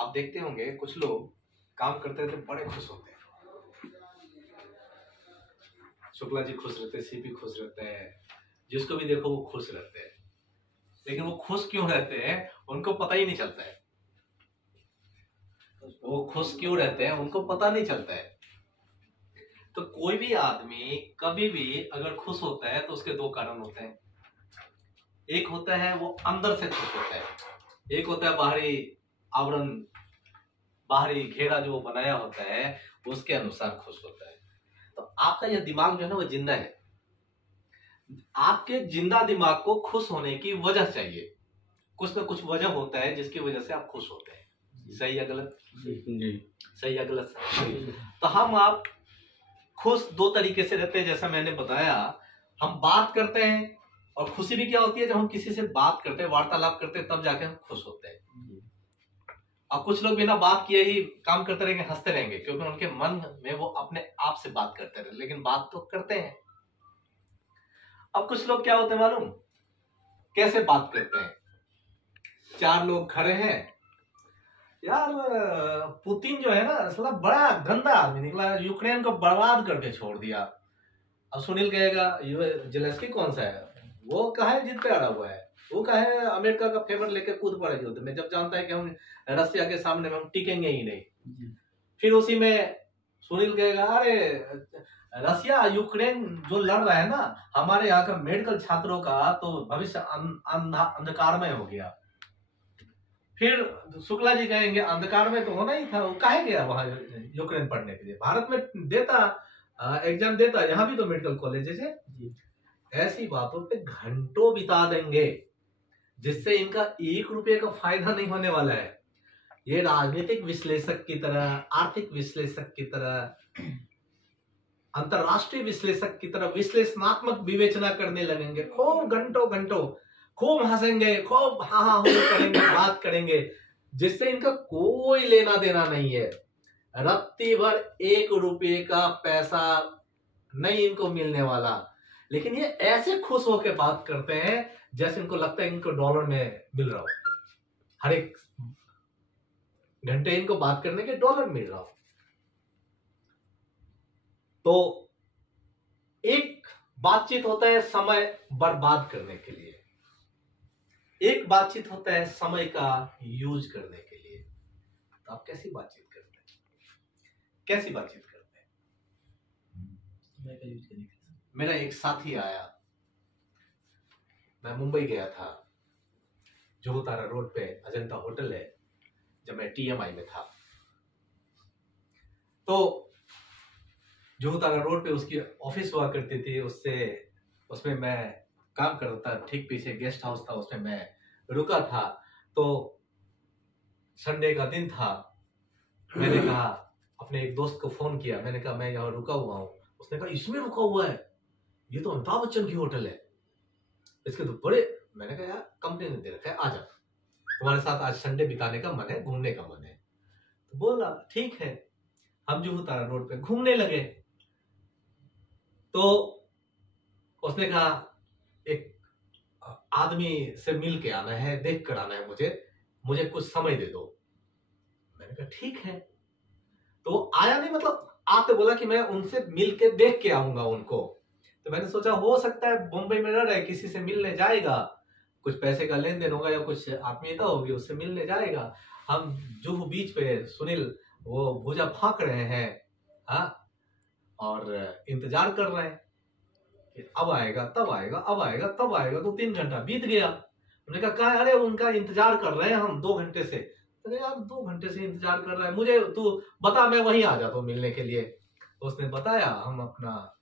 आप देखते होंगे कुछ लोग काम करते रहते बड़े खुश होते हैं। शुक्ला जी खुश रहते हैं, सीपी खुश रहते हैं, जिसको भी देखो वो खुश रहते हैं। लेकिन वो खुश क्यों रहते हैं उनको पता ही नहीं चलता है। वो खुश क्यों रहते हैं उनको पता नहीं चलता है। तो कोई भी आदमी कभी भी अगर खुश होता है तो उसके दो कारण होते हैं। एक होता है वो अंदर से खुश होता है, एक होता है बाहरी आवरण, बाहरी घेरा जो बनाया होता है उसके अनुसार खुश होता है। तो आपका यह दिमाग जो है ना वो जिंदा है। आपके जिंदा दिमाग को खुश होने की वजह चाहिए, कुछ ना कुछ वजह होता है जिसकी वजह से आप खुश होते हैं। सही या गलत? सही या गलत? तो हम आप खुश दो तरीके से रहते हैं, जैसा मैंने बताया। हम बात करते हैं, और खुशी भी क्या होती है जब हम किसी से बात करते हैं, वार्तालाप करते हैं, तब जाके हम खुश होते हैं। और कुछ लोग बिना बात किए ही काम करते रहेंगे, हंसते रहेंगे, क्योंकि उनके मन में वो अपने आप से बात करते रहे, लेकिन बात तो करते हैं। अब कुछ लोग क्या होते हैं मालूम? कैसे बात करते हैं? चार लोग खड़े हैं, यार पुतिन जो है ना साला बड़ा गंदा आदमी निकला, यूक्रेन को बर्बाद करके छोड़ दिया। अब सुनील कहेगा जेलेंस्की कौन सा है, वो कहे जिद पे अड़ा हुआ है, वो कहे अमेरिका का फेवर लेके कूद पड़े युद्ध में, जब जानता है कि हम रसिया के सामने में हम टिकेंगे ही नहीं। फिर उसी में सुनील कहेगा अरे रसिया यूक्रेन जो लड़ रहा है ना, हमारे यहाँ का मेडिकल छात्रों का तो भविष्य अंधकारमय हो गया। फिर शुक्ला जी कहेंगे अंधकार में तो होना ही था, वो काहे गया वहां यूक्रेन पढ़ने के लिए, भारत में देता एग्जाम देता, यहाँ भी तो मेडिकल कॉलेजेस है। ऐसी बातों पे घंटों बिता देंगे जिससे इनका 1 रुपये का फायदा नहीं होने वाला है। ये राजनीतिक विश्लेषक की तरह, आर्थिक विश्लेषक की तरह, अंतरराष्ट्रीय विश्लेषक की तरह विश्लेषणात्मक विवेचना करने लगेंगे। खूब घंटों घंटों खूब हंसेंगे, खूब हाँ हाँ करेंगे, बात करेंगे, जिससे इनका कोई लेना देना नहीं है। रत्ती भर 1 रुपये का पैसा नहीं इनको मिलने वाला। लेकिन ये ऐसे खुश होकर बात करते हैं जैसे इनको लगता है इनको डॉलर में मिल रहा हो, हर एक घंटे इनको बात करने के डॉलर मिल रहा हो। तो एक बातचीत होता है समय बर्बाद करने के लिए, एक बातचीत होता है समय का यूज करने के लिए। तो आप कैसी बातचीत करते हैं? कैसी बातचीत करते हैं? समय का यूज करने के लिए। मेरा एक साथी आया, मैं मुंबई गया था, जुहू तारा रोड पे अजंता होटल है, जब मैं TMI में था। तो जुहू तारा रोड पे उसकी ऑफिस हुआ करती थी, उसमें मैं काम करता था। ठीक पीछे गेस्ट हाउस था, उसमें मैं रुका था। तो संडे का दिन था, मैंने कहा अपने एक दोस्त को फोन किया, मैंने कहा मैं यहाँ रुका हुआ हूँ। उसने कहा इसमें रुका हुआ है, ये तो अमिताभ बच्चन की होटल है, इसके तो बड़े। मैंने कहा यार कंपनी ने दे रखा है, आजा, तुम्हारे साथ आज संडे बिताने का मन है, घूमने का मन है। तो बोला ठीक है। हम जुहू तारा रोड पे घूमने लगे। तो उसने कहा एक आदमी से मिल के आना है, देख कर आना है, मुझे कुछ समय दे दो। मैंने कहा ठीक है। तो आया नहीं, मतलब आते बोला कि मैं उनसे मिल के देख के आऊंगा उनको। तो मैंने सोचा हो सकता है बॉम्बे में रह रहे, किसी से मिलने जाएगा, कुछ पैसे का लेन देन होगा या कुछ आत्मीयता होगी, उससे मिलने जाएगा। हम जुहू बीच पे सुनील वो भुजा फाँक रहे हैं, हाँ, और इंतजार कर रहे हैं कि अब आएगा तब आएगा, अब आएगा तब आएगा। तो 3 घंटा बीत गया। हमने कहा अरे उनका इंतजार कर रहे हैं हम 2 घंटे से। अरे यार 2 घंटे से इंतजार कर रहा है, मुझे तू बता, मैं वहीं आ जाता हूँ मिलने के लिए। तो उसने बताया, हम अपना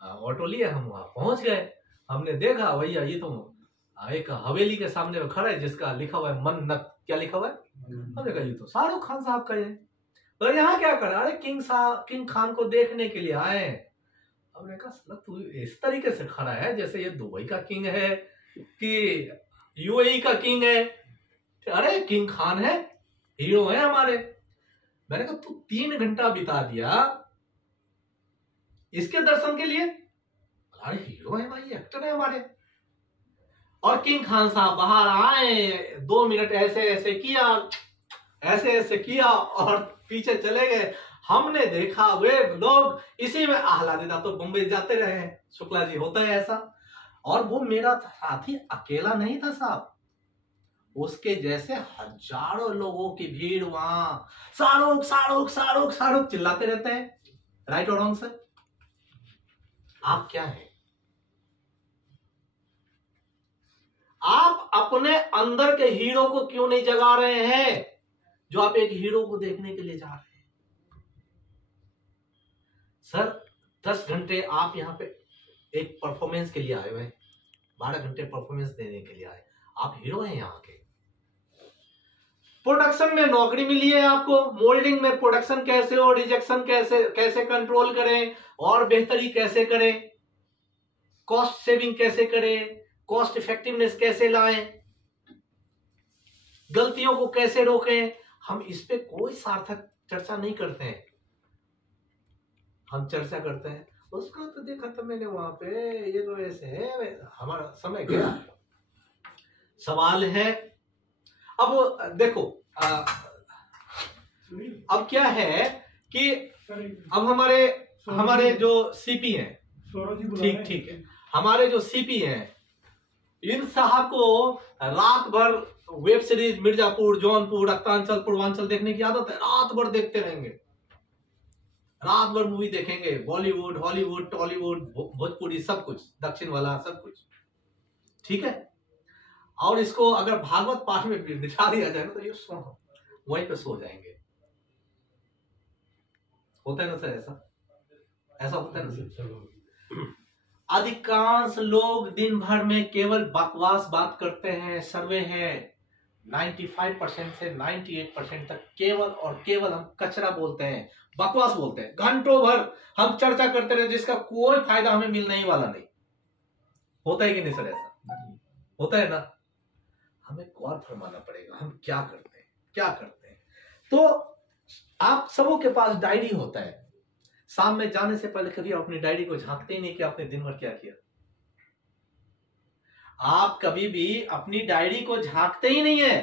ऑटो लिए, हम वहां पहुंच गए। हमने देखा भैया ये तो एक हवेली के सामने में खड़ा है जिसका लिखा हुआ है मन्नत। क्या लिखा हुआ है? हमने कहा ये तो शाहरुख खान साहब का है। तो यहाँ क्या कर रहा है? किंग खान को देखने के लिए आए हैं। हमने कहा तू इस तरीके से खड़ा है जैसे ये दुबई का किंग है कि UAE का किंग है। अरे किंग खान है, हीरो है हमारे। मैंने कहा तू 3 घंटा बिता दिया इसके दर्शन के लिए? अरे हीरो है भाई, एक्टर है हमारे। और किंग खान साहब बाहर आए, 2 मिनट ऐसे ऐसे किया, ऐसे ऐसे किया और पीछे चले गए। हमने देखा वे लोग इसी में आह्लादित। आप तो बम्बई जाते रहे हैं शुक्ला जी, होता है ऐसा। और वो मेरा साथी अकेला नहीं था साहब, उसके जैसे हजारों लोगों की भीड़ वहां, शाहरुख शाहरुख शाहरुख शाहरुख चिल्लाते रहते हैं। राइट और रॉन्ग सर? आप क्या हैं? आप अपने अंदर के हीरो को क्यों नहीं जगा रहे हैं जो आप एक हीरो को देखने के लिए जा रहे हैं? सर 10 घंटे आप यहां पे एक परफॉर्मेंस के लिए आए हुए हैं, 12 घंटे परफॉर्मेंस देने के लिए आए, आप हीरो हैं यहां के। प्रोडक्शन में नौकरी मिली है आपको, मोल्डिंग में प्रोडक्शन कैसे हो, रिजेक्शन कैसे कंट्रोल करें और बेहतरी कैसे करें, कॉस्ट सेविंग कैसे करें, कॉस्ट इफेक्टिवनेस कैसे लाएं, गलतियों को कैसे रोकें, हम इस पे कोई सार्थक चर्चा नहीं करते हैं। हम चर्चा करते हैं उसका तो देखा था मैंने वहां पे, ये तो ऐसे है, हमारा समय गया। सवाल है अब देखो अब क्या है कि अब हमारे जो सीपी हैं, ठीक है, हमारे जो सीपी हैं, इन साहब को रात भर वेब सीरीज मिर्जापुर, जौनपुर, रक्तांचल, पूर्वांचल देखने की आदत है। रात भर देखते रहेंगे, रात भर मूवी देखेंगे, बॉलीवुड, हॉलीवुड, टॉलीवुड, भोजपुरी, सब कुछ, दक्षिण वाला सब कुछ, ठीक है। और इसको अगर भागवत पाठ में बिठा दिया जाए ना तो ये वहीं पे सो जाएंगे। होता है ना सर? ऐसा होता है ना सर? अधिकांश लोग दिन भर में केवल बकवास बात करते हैं। सर्वे है 95% से 98% तक केवल और केवल हम कचरा बोलते हैं, बकवास बोलते हैं। घंटों भर हम चर्चा करते रहे जिसका कोई फायदा हमें मिलने ही वाला नहीं। होता है कि नहीं सर? ऐसा होता है ना? हमें गौर फरमाना पड़ेगा हम क्या करते हैं, क्या करते हैं। तो आप सबों के पास डायरी होता है, शाम में जाने से पहले कभी अपनी डायरी को झांकते ही नहीं कि आपने दिन भर क्या किया। आप कभी भी अपनी डायरी को झांकते ही नहीं है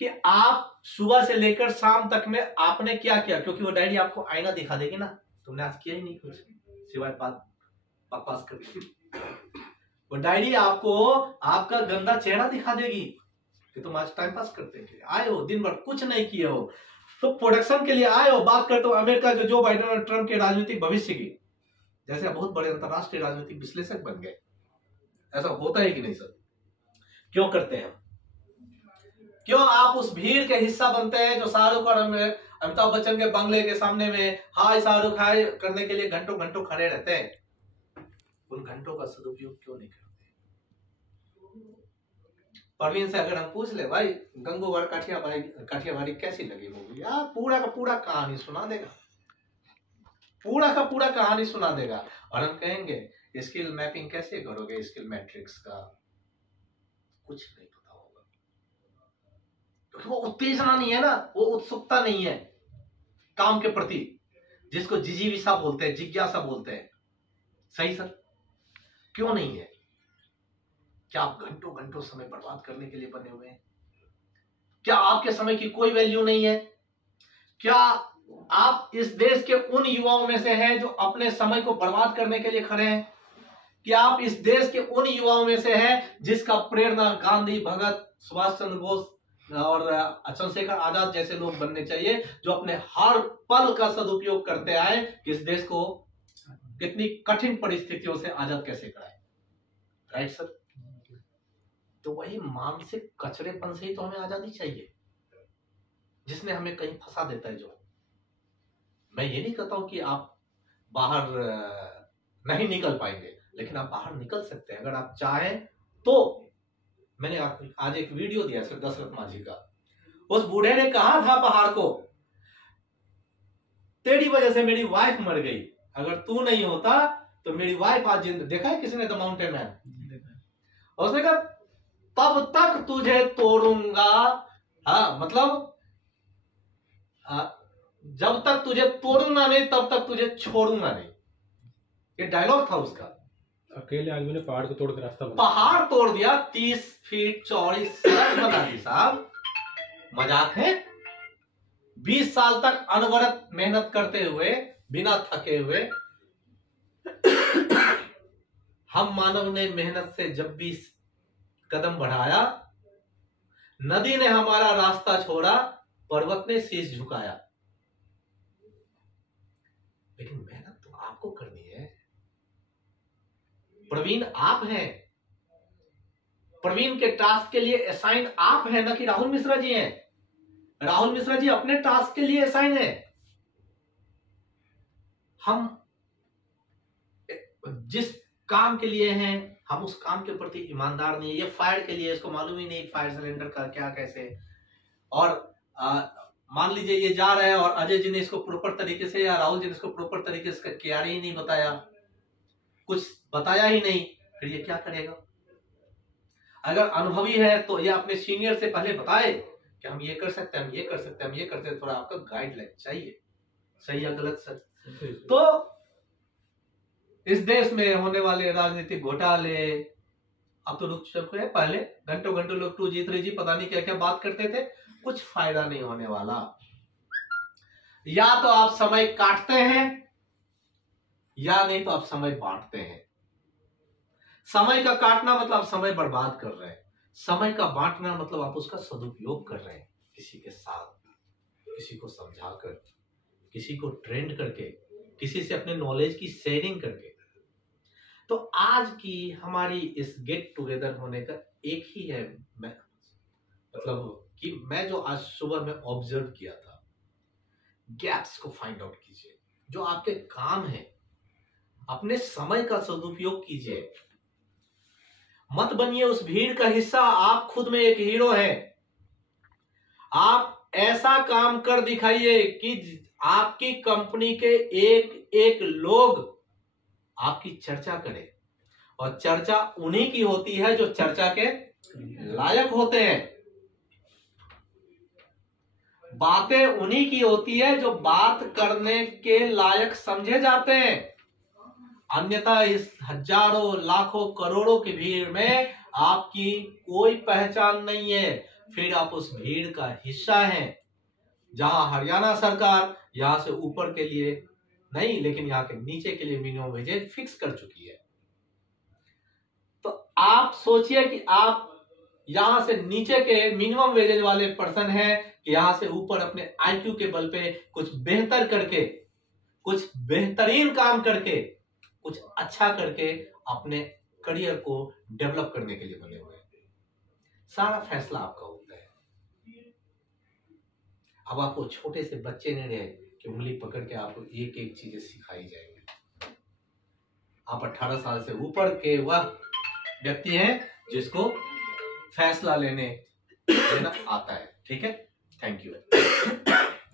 कि आप सुबह से लेकर शाम तक में आपने क्या किया, क्योंकि वो डायरी आपको आईना दिखा देगी ना, तुमने आज किया ही नहीं कुछ सिवाय बकवास कर। वो डायरी आपको आपका गंदा चेहरा दिखा देगी कि तुम आज टाइम पास करते हैं, आए हो दिन भर कुछ नहीं किए हो, तो प्रोडक्शन के लिए आए हो, बात करते हो अमेरिका के जो बाइडेन और ट्रम्प के राजनीतिक भविष्य की, जैसे बहुत बड़े अंतरराष्ट्रीय राजनीतिक विश्लेषक बन गए। ऐसा होता है कि नहीं सर? क्यों करते हैं? क्यों आप उस भीड़ के हिस्सा बनते हैं जो शाहरुख और अमिताभ बच्चन के बंगले के सामने में हाय शाहरुख हाय करने के लिए घंटों घंटों खड़े रहते हैं? उन घंटों का सदुपयोग क्यों नहीं करते? परवीन से अगर हम पूछ ले भाई गंगूबार काठियावाड़ी कैसी लगी मूवी, यार पूरा का पूरा कहानी सुना देगा, पूरा का पूरा कहानी सुना देगा। और हम कहेंगे स्किल मैपिंग कैसे करोगे, स्किल मैट्रिक्स का कुछ नहीं पता होगा, क्योंकि वो उत्तेजना नहीं है ना, वो उत्सुकता नहीं है काम के प्रति, जिसको जिजीविषा बोलते हैं, जिज्ञासा बोलते हैं। सही सर? क्यों नहीं है? क्या आप घंटों घंटों समय बर्बाद करने के लिए बने हुए हैं? क्या आपके समय की कोई वैल्यू नहीं है? क्या आप इस देश के उन युवाओं में से हैं जो अपने समय को बर्बाद करने के लिए खड़े हैं? क्या आप इस देश के उन युवाओं में से हैं जिसका प्रेरणा गांधी, भगत, सुभाष चंद्र बोस और चंद्रशेखर आजाद जैसे लोग बनने चाहिए, जो अपने हर पल का सदुपयोग करते आए कि इस देश को कितनी कठिन परिस्थितियों से आजाद कैसे कराए। Right sir? तो वही मानसिक कचरेपन से ही तो हमें आजादी चाहिए, जिसने हमें कहीं फंसा देता है। जो मैं ये नहीं कहता हूं कि आप बाहर नहीं निकल पाएंगे, लेकिन आप बाहर निकल सकते हैं अगर आप चाहें तो। मैंने आज एक वीडियो दिया सर दशरथ मांझी का, उस बूढ़े ने कहा था पहाड़ को, तेरी वजह से मेरी वाइफ मर गई, अगर तू नहीं होता तो मेरी वाइफ आज जिंदा। देखा है किसी ने द माउंटेन मैन? उसने कहा तब तक तुझे तोड़ूंगा, हाँ मतलब जब तक तुझे तोड़ूंगा नहीं तब तक तुझे छोड़ूंगा नहीं, ये डायलॉग था उसका। अकेले आदमी ने पहाड़ को तोड़ के रास्ता पहाड़ तोड़ दिया, 30 फीट चौड़ी सड़क बना दी साहब। मजाक है? 20 साल तक अनवरत मेहनत करते हुए, बिना थके हुए, हम मानव ने मेहनत से जब भी कदम बढ़ाया, नदी ने हमारा रास्ता छोड़ा, पर्वत ने शीश झुकाया। लेकिन मेहनत तो आपको करनी है। प्रवीण आप हैं। प्रवीण के टास्क के लिए असाइन आप हैं, ना कि राहुल मिश्रा जी हैं। राहुल मिश्रा जी अपने टास्क के लिए असाइन है। हम जिस काम के लिए हैं, हम उस काम के प्रति ईमानदार नहीं है। ये फायर के लिए, इसको मालूम ही नहीं फायर सिलेंडर का क्या कैसे। और मान लीजिए ये जा रहा है और अजय जी ने इसको प्रॉपर तरीके से या राहुल जी ने इसको प्रॉपर तरीके से किया ही नहीं, बताया, कुछ बताया ही नहीं, फिर ये क्या करेगा? अगर अनुभवी है तो ये अपने सीनियर से पहले बताए कि हम ये कर सकते हैं, हम ये कर सकते हैं, हम ये करते हैं। थोड़ा आपका गाइडलाइन चाहिए, सही या गलत सर। तो इस देश में होने वाले राजनीतिक घोटाले अब तो रुक चुके हैं। पहले घंटों घंटों लोग 2G 3G पता नहीं क्या क्या बात करते थे, कुछ फायदा नहीं होने वाला। या तो आप समय काटते हैं या नहीं तो आप समय बांटते हैं। समय का काटना मतलब आप समय बर्बाद कर रहे हैं, समय का बांटना मतलब आप उसका सदुपयोग कर रहे हैं, किसी के साथ, किसी को समझाकर, किसी को ट्रेंड करके, किसी से अपने नॉलेज की शेयरिंग करके। तो आज की हमारी इस गेट टुगेदर होने का एक ही है, मतलब कि मैं जो आज सुबह में ऑब्जर्व किया था, गैप्स को फाइंड आउट कीजिए। जो आपके काम है, अपने समय का सदुपयोग कीजिए। मत बनिए उस भीड़ का हिस्सा। आप खुद में एक हीरो हैं। आप ऐसा काम कर दिखाइए कि आपकी कंपनी के एक एक लोग आपकी चर्चा करें। और चर्चा उन्हीं की होती है जो चर्चा के लायक होते हैं। बातें उन्हीं की होती है जो बात करने के लायक समझे जाते हैं। अन्यथा इस हजारों लाखों करोड़ों की भीड़ में आपकी कोई पहचान नहीं है। फिर आप उस भीड़ का हिस्सा हैं। जहां हरियाणा सरकार यहां से ऊपर के लिए नहीं, लेकिन यहां के नीचे के लिए मिनिमम वेजेज फिक्स कर चुकी है। तो आप सोचिए कि आप यहां से नीचे के मिनिमम वेजेज वाले पर्सन हैं कि यहां से ऊपर अपने आईक्यू के बल पे कुछ बेहतर करके, कुछ बेहतरीन काम करके, कुछ अच्छा करके अपने करियर को डेवलप करने के लिए बने हुए हैं। सारा फैसला आपका होता है। अब आपको छोटे से बच्चे नहीं रहे कि उंगली पकड़ के आपको एक एक चीजें सिखाई जाएंगी। आप 18 साल से ऊपर के वह व्यक्ति हैं जिसको फैसला लेना आता है। ठीक है, थैंक यू।